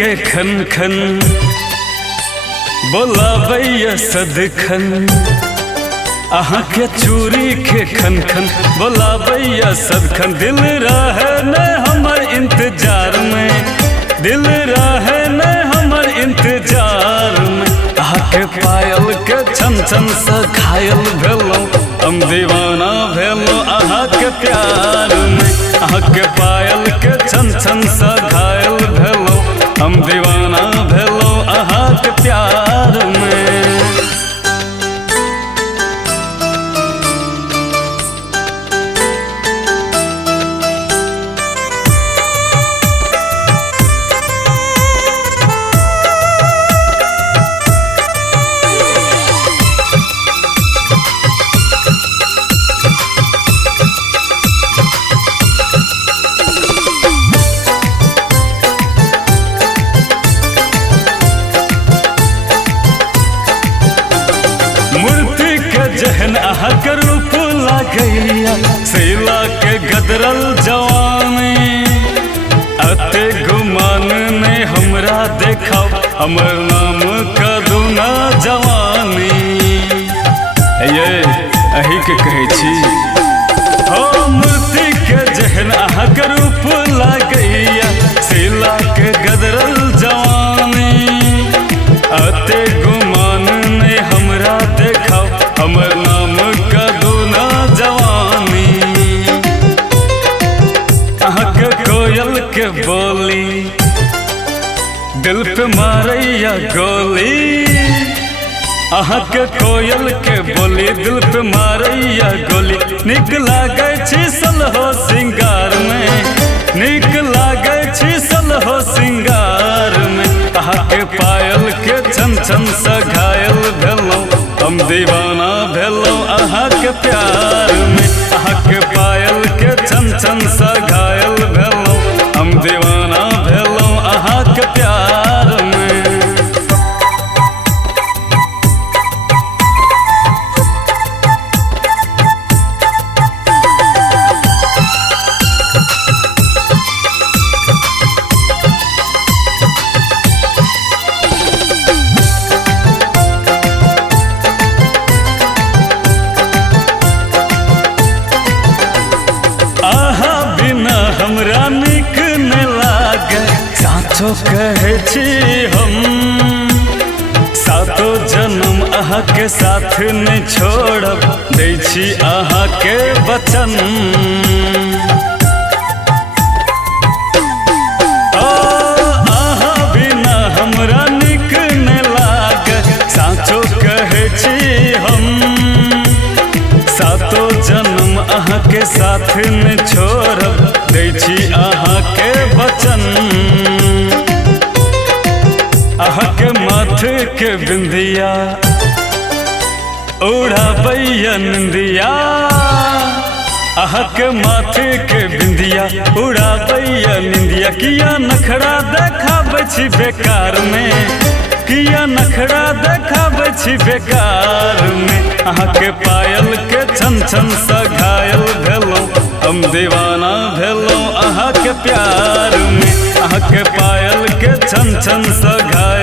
के खन खन बोलाबैया सदखन अहाँ के चूड़ी के खन खन बोलाबैया सदखन दिल रहे न हमर इंतजार में दिल रहे न हमर इंतजार में अहाँ के पायल के छन छन से घायल भेलौं हम दीवाना भेलौं अहाँ के प्यार में अहाँ के पायल के छन छन से घायल भेलौं हम दीवाना भेलौं अहाँ के प्यार में। जहन अहाँ के रूप लागैया सैला के गदरल जवानी अते गुमान ने हमरा देखाओ हमर नाम कदुना जवानी ये अही के कहै छी हो मूर्ति के जहन अहाँ के रूप लागैया सैला के गदरल जवानी अते गुमान ने हमरा देखाओ हमर नाम कदुना जवानी अहाँ के कोयल के बोली दिल पे मारैया गोली अहाँ के कोयल के बोली दिल पे मारैया गोली निक लागै छी सलहो सिंगार में निक लागै छी सलहो सिंगार में अहाँ के पायल के छन छन से घायल भेलौं हम दीवाना भेलौं अहाँ के प्यार में अहाँ के पायल के छन छन से घायल भेलौं हम दीवाना भेलौं अहाँ के प्यार में। हमरा निक न लागे साचो कहै छी हम सातो जन्म अहाँ के साथ नहीं छोड़ब दै छी अहाँ के वचन अहाँ बिना हमरा निक न लागे साचो कहै छी हम सातो जन्म अहाँ के साथ नहीं छोड़ब दै छी अहाँ के वचन अहाँ के माथे के बिंदिया उड़ाबैया निंदिया अहाँ के माथे के बिंदिया उड़ाबैया निंदिया किया नखरा देखाबै छी बेकार में किया नखरा देखाबै छी बेकार में अहाँ के पायल के छन छन से घायल भेलौं हम दीवाना भेलौं अहाँ के प्यार में अहाँ के पायल के छन छन से घायल